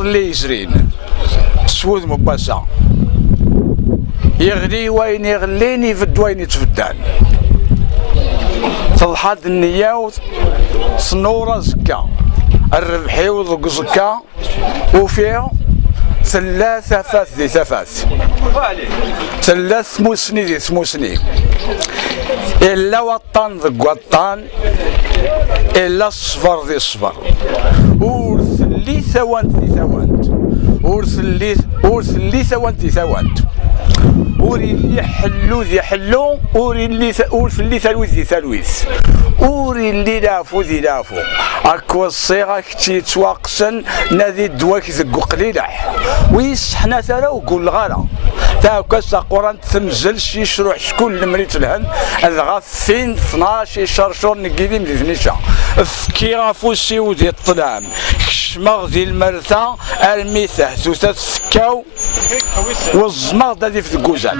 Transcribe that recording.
اللي يجرين سود مباسا يغلي وين يغلين يفد وين يتفدان تضحض النية صنورة زكا الربحي وذوق زكا وفيها ثلاثة ثفاث ذي ثفاث ثلاث ثموسني ذي ثموسني إلا وطن ذي وطن إلا الصفر ذي الصفر ورث اللي ثوانت ذي ثوانت ورث اللي ثوانت ذي ثوانت وري اللي حلو ذي حلو وري اللي ورث اللي ثلويث ذي ثلويث وري اللي لافو ذي لافو اكو الصيغه كتي تواقسن نادي الدواك ذق قليلح ويسحنا ثلا وقول غالا تا كاس قران تمزل شي شروح شكون المريت الهن اذغا فين 12 شرشور نقيدي من ذنيشا فكي غافوسي ودي الطلام كشماغ ذي المرثا الميثه ثوثات فكاو والزماغ دادي في الكوزان